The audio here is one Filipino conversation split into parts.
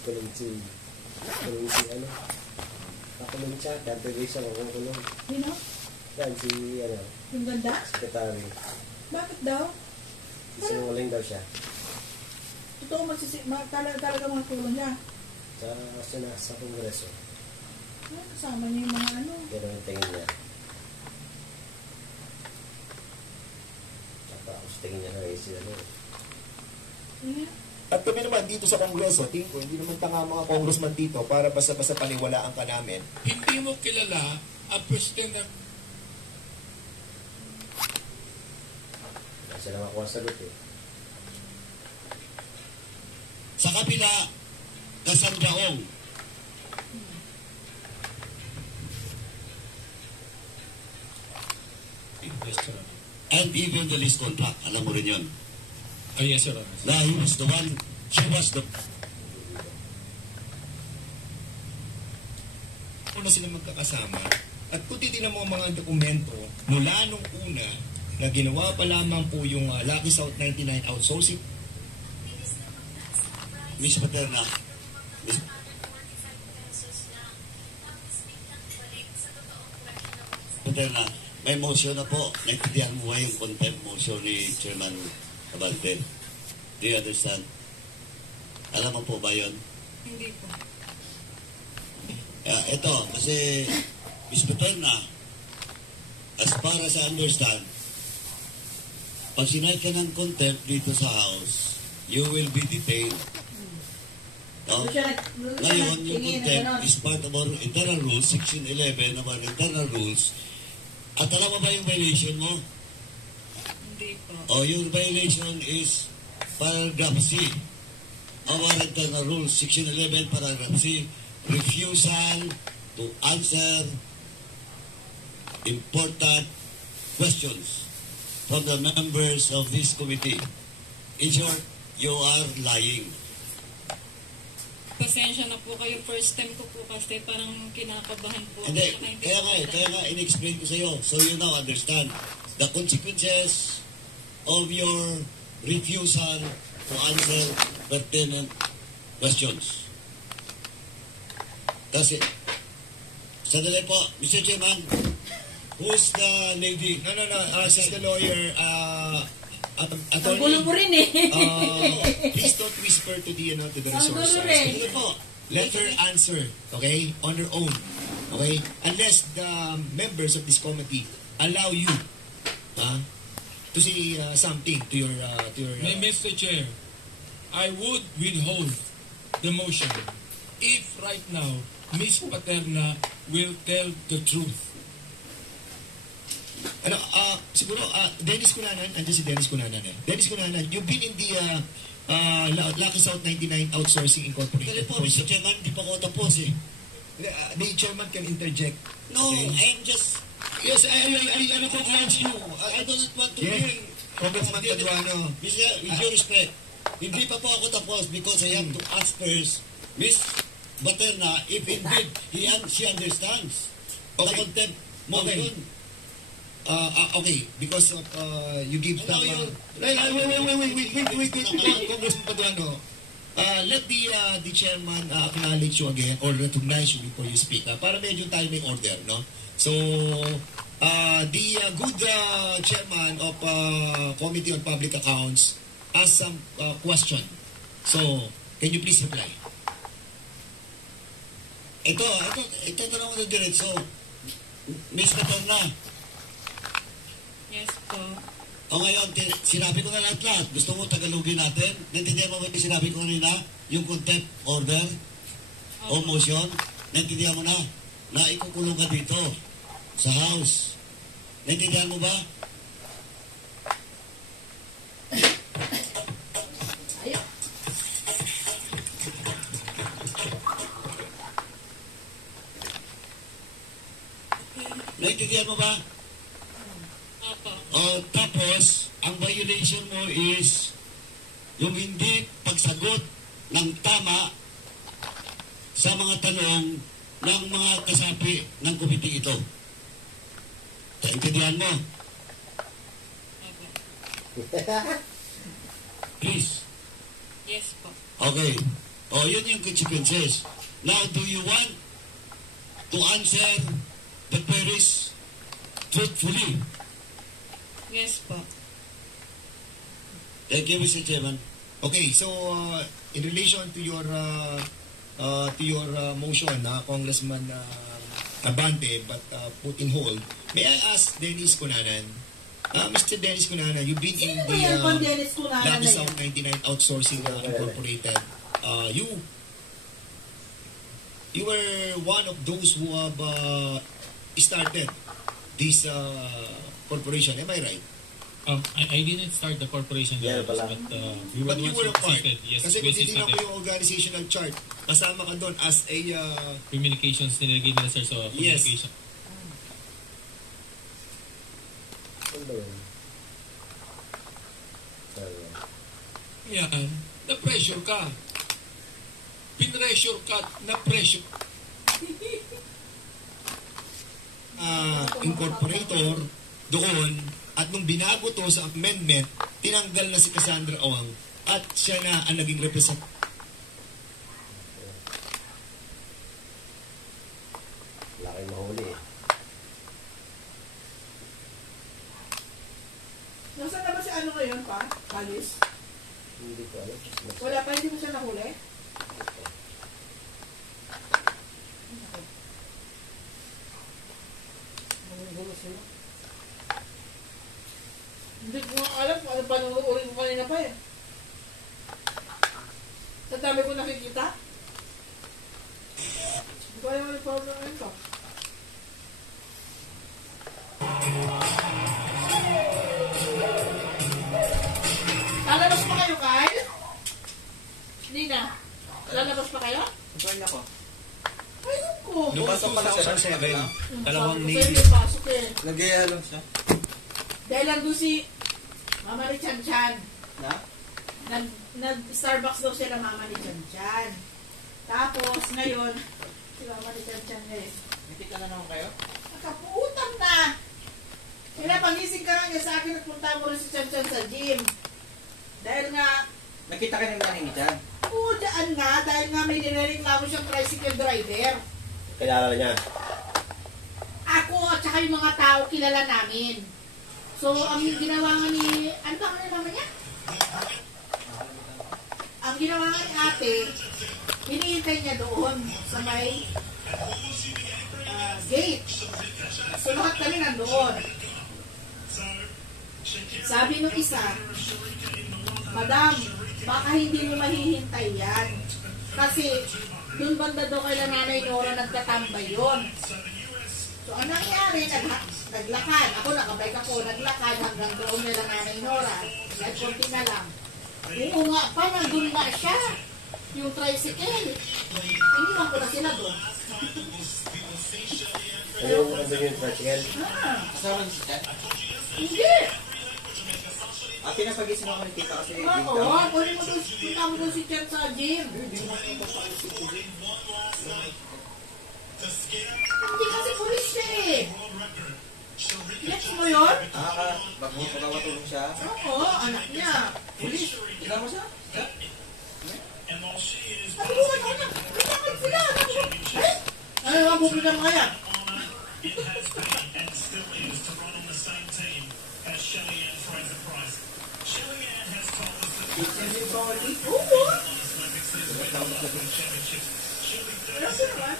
Kulong si ano. Kakulong siya, kantigay siya, makukulong. Sino? Yan, si ano. Yung ganda? Sekretary. Bakit daw? Sinungaling daw siya. Totoo talaga mga tulong niya. Sa kongreso. Kasama niya yung mga ano. Pero yung tingin niya. Tapos tingin niya na si ano. Yeah. At kami naman dito sa Kongreso, tingin ko, hindi naman tanga mga congressman dito para basta-basta paniwalaan ka namin. Hindi mo kilala ang presidente ng... Kasi lang ako ang sagot eh. Sa kapila, Kasandaong. Yes, Sir Honor. And even the lease contract, alam mo rin yun. Oh, yes, Sir Honor. Na he was the one, she was the... Una sila magkakasama. At kung titignan mo ang mga dokumento, mula nung una, na ginawa pa lamang po yung Lucky South 99 outsourcing. Miss Paterna, Paterna, may motion na po. Naintindihan mo yung contempt motion ni Chairman Abante. Do you understand? Alam mo po ba yun? Hindi po. Ito, kasi Miss Paterna, as far as I understand, pag sinay ka ng contempt dito sa House, you will be detained. No? Ngayon, yung contempt is part of our internal rules, Section 11 of our internal rules. At alam mo ba yung violation mo? Hindi po. O yung violation is paragraph C of our internal rules, Section 11, paragraph C, refusal to answer important questions from the members of this committee. In short, you are lying. Pasensya na po kayo. First time ko po kasi parang kinakabahan po. Hindi, kaya nga, in-explain ko sa iyo. So you now understand the consequences of your refusal to answer pertinent questions. Kasi, sandali po, Mr. Chairman, who's the lady? No, she's the lawyer, Ang attorney. gulo mo rin eh. Please don't whisper to the Ang resources. gulo rin. Sandali po. Let her answer, okay, on her own, okay? Unless the members of this committee allow you, to say something to your, Mr. Chair, I would withhold the motion if right now Ms. Paterna will tell the truth. siguro, Dennis Cunanan, andyan si Dennis Cunanan eh. Dennis Cunanan, you've been in the Lucky South 99 Outsourcing Incorporated. Sandali po, Mr. Chairman, di pa ko tapos eh. The chairman can interject. No, Okay. I'm just... Yes, I recognize you. I do not want to Yeah. hear... Congressman Paduano. With your respect, hindi pa po ako tapos because I have to ask first Miss Paterna if indeed she understands the Okay. contempt Okay. motion. Okay, because of, you give No, some... you- Wait, Congressman Paduano. Let the chairman acknowledge you again or recognize you before you speak. Para medyo tayo may order, no? So, the good chairman of Committee on Public Accounts asked some question. So, can you please reply? Ito tanong ko na diretso. Miss Paterna, Yes po. o ngayon, sinabi ko na lahat-lahat. Gusto mo tagalogin natin? Naintindihan mo ba yung sinabi ko kanina? Yung contempt order o motion? Naintindihan mo na? Na ikukulong ka dito sa House. Naintindihan mo ba? Ayaw. Naintindihan mo ba? Opo. Tapos, ang violation mo is yung hindi pagsagot ng tama sa mga tanong ng mga kasapi ng komite ito. Naintindihan mo? Opo. Please. Yes po. Okay. Oh, yun yung consequences. Now, do you want to answer the queries truthfully? Yes po. Thank you, Mr. Chairman. Okay, so in relation to your motion, Congressman Abante, but put in hold, may I ask Dennis Cunanan? Mr. Dennis Cunanan, you've been in Sino ba yan kung the Dennis Cunanan na Lucky yan? South 99 Outsourcing Incorporated. You were one of those who have started this corporation. Am I right? I didn't start the corporation, Yeah, but pala. we were But you once were a part. represented. Yes, Kasi we kung titignan started ko yung organizational chart, kasama ka doon as a communications, nilagay nila sir sa Yes. communication. Ano ba yun? Yan, na-pressure ka. Pinressure ka, na-pressure. incorporator doon, at nung binago to sa amendment, tinanggal na si Cassandra Ong at siya na ang naging representative. Laki mahuli eh. Nasaan na ba si ano ngayon pa? Alice? Hindi ko alam. Wala pa, hindi mo siya nahuli? Nangugulo sila. Hindi ko nga alam kung ano panunuurin ko kanina pa eh. Sa dami ko nakikita. Hindi ko alam ano problem ngayon to. Lalabas pa kayo, Kyle? Nina, lalabas pa kayo? Nagpain ako. Ayun ko. Lumasok pala ako sa 7. Dalawang Sabi ko navy. sa'yo, pasok eh. Nag-ialo siya. Dahil lang doon si Mama ni Chan Chan. Na? Nag-Starbucks daw sila Mama ni Chan Chan. Tapos ngayon, si Mama ni Chan Chan ngayon. Nakita na naman kayo? Nakaputan na! Kaya pangising ka nga niya sa akin, nagpunta mo rin si Chan Chan sa gym. Dahil nga, Nakita ka naman ni Chan. oo, dyan nga, dahil nga may nireklamo siyang tricycle driver. Kailangan niya. Ako at saka yung mga tao kilala namin. So, ang ginawa nga ni... Ano ba ang mama niya? Ang ginawa nga ni ate, hinihintay niya doon sa may gate. So, lahat kami nandoon. Sabi nung isa, Madam, baka hindi mo mahihintay yan. Kasi, doon banda daw kay Nanay Nora nagtatambay yun. So, ang nangyari, naglakad. Ako, nakabike ako, naglakad hanggang doon nila Nanay Nora. Kahit konti na lang. Oo nga pa, nandun na siya. Yung tricycle. Iniwan ko na sila doon. Ayun, ano yung tricycle? Kasama ni si Chan? Hindi. At pinapagising ako ni Tita kasi Oo, kunin mo doon, punta mo doon si Chan sa gym. Hindi kasi pulis siya eh. Yes mo yun? Magkakatulong siya. Oo, anak niya. Pulis, kasama siya? Sabi ko, ano na? Bakit sila? Eh? Ano nga bubili mga yan? Oo. Kasi naman.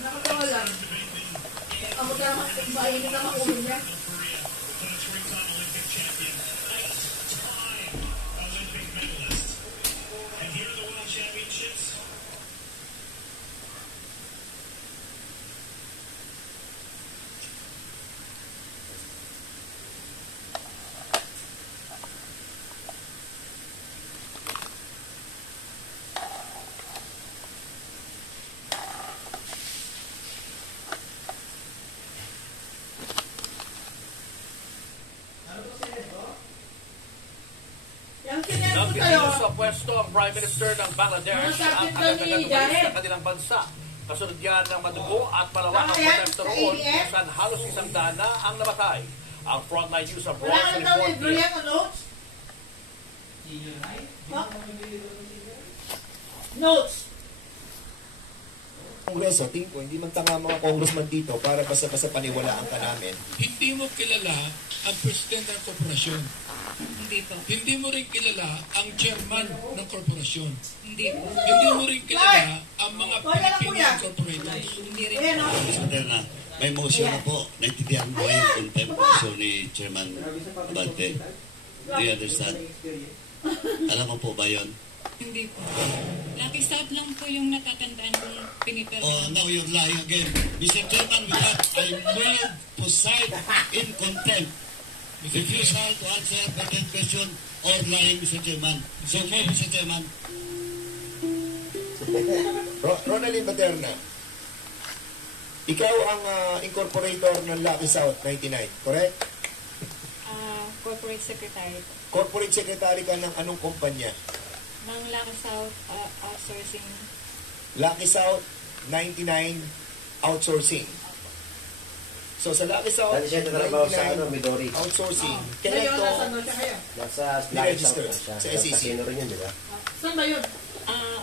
Nakatawa lang. Ako tama, bahay na naman ulo niya. Yung sinend ko tayo. Nagpipilo sa pwesto ang Prime Minister ng Bangladesh Mga at sakit agad kami, na tumalis Jared. sa kanilang bansa. Kasunod yan ng madugo at malawak ang Ano yan? protesta Sa roon ABS? kung saan halos 100 na ang namatay. Ang Frontline News Wala Abroad ka na daw report libre yan, ano? Notes. Kongreso, tingin ko, hindi man tanga mga congressman dito para basta-basta paniwalaan ka namin. Hindi mo kilala ang presidente ng korporasyon. Hindi po. Hindi mo rin kilala ang chairman ng korporasyon. Hindi po. Hindi mo rin kilala ang mga Wala lang, Filipino kuya. incorporators. Hindi rin Ayan, po. oh. Ms. Paterna, may motion na po. Naintindihan mo yung contempt motion ni Chairman Abante. Do you understand? Alam mo po ba yun? Hindi po. Lucky South lang po yung natatandaan kong pinipirma. Oh, now you're lying again. Mr. Chairman, we have a move to cite in contempt. Refusal to answer pertinent question or lying, Mr. Chairman. So move, Mr. Chairman. Ronaldin Paterna, ikaw ang incorporator ng Lucky South 99, correct? Corporate Secretary po. Corporate secretary ka ng anong kumpanya? Ng Lucky South Outsourcing. Lucky South 99 Outsourcing. So sa Lucky South Dati siya nagtrabaho sa 99 Midori. Outsourcing, Ngayon, kailan to nasa ano siya kayo? Nasa Ni-register siya. sa SEC. Casino rin yun, di ba? Saan ba yun?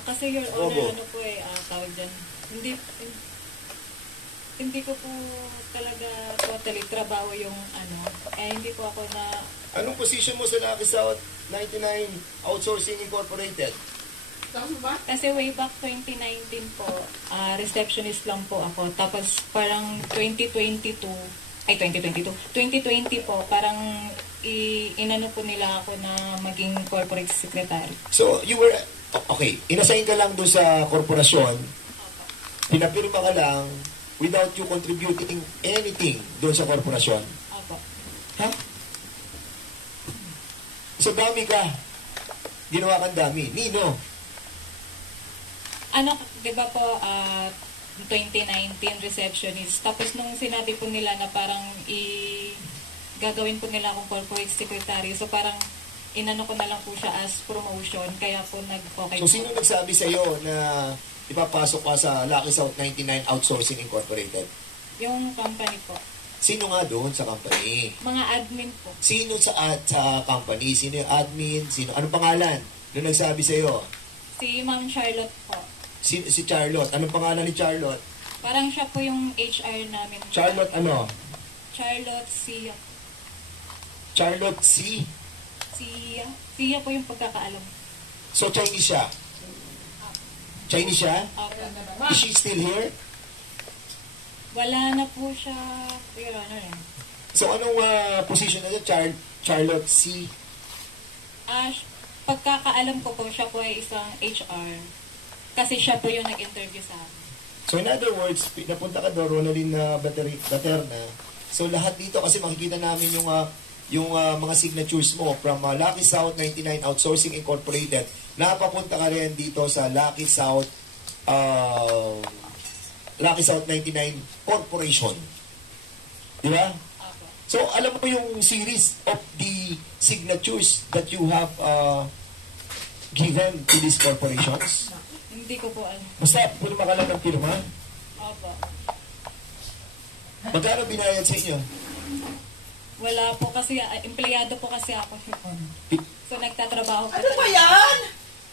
Kasi your Obo. honor, ano po tawag dyan. Hindi ko po talaga totally trabaho yung hindi po ako na, Anong position mo sa Lucky South 99 Outsourcing Incorporated? Tapos ba? kasi way back 2019 po, receptionist lang po ako. Tapos parang 2020 po, parang inano po nila ako na maging corporate secretary. So, you were, okay, inassign ka lang doon sa korporasyon, pinapirma ka lang without you contributing anything doon sa korporasyon. Opo. Ha? So, dami ka. Ginawa kang dami. Nino? Di ba po, 2019 receptionist. Tapos nung sinabi po nila na parang gagawin po nila akong corporate secretary. So parang inano ko na lang po siya as promotion. Kaya po nag-okay So, po. sino nagsabi sa'yo na ipapasok ka sa Lucky South 99 Outsourcing Incorporated? Yung company po. Sino nga doon sa company? Mga admin po. Sino sa company? Sino yung admin? Anong pangalan? Nung nagsabi sa'yo? Si Ma'am Charlotte po. Si Charlotte. Anong pangalan ni Charlotte? Parang siya po yung HR namin. Charlotte ano? Charlotte Sia. Charlotte C. Sia po yung pagkakaalam. So, Chinese siya? Chinese siya? Opo. Is she still here? Wala na po siya, Your Honor. So, anong position na siya? Charlotte C. Pagkakaalam ko po, siya po ay isang HR. Kasi siya po yung nag-interview sa akin. So, in other words, napunta ka doon, Ronaldin Paterna. So, lahat dito, kasi makikita namin yung mga signatures mo from Lucky South 99 Outsourcing Incorporated. Napapunta ka rin dito sa Lucky South 99 Corporation. Di ba? Opo. So, alam mo yung series of the signatures that you have given to these corporations? Hindi ko po alam. Basta, pulima ka lang ng pirma. Opo. Magkano binayad sa inyo? Wala po kasi, empleyado po kasi ako. So, nagtatrabaho po. Ano ba yan?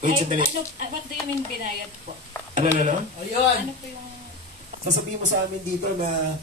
Wait, sandali. What do you mean binayad po? Ano? Ayun. Ano po yung... Sasabihin mo sa amin dito na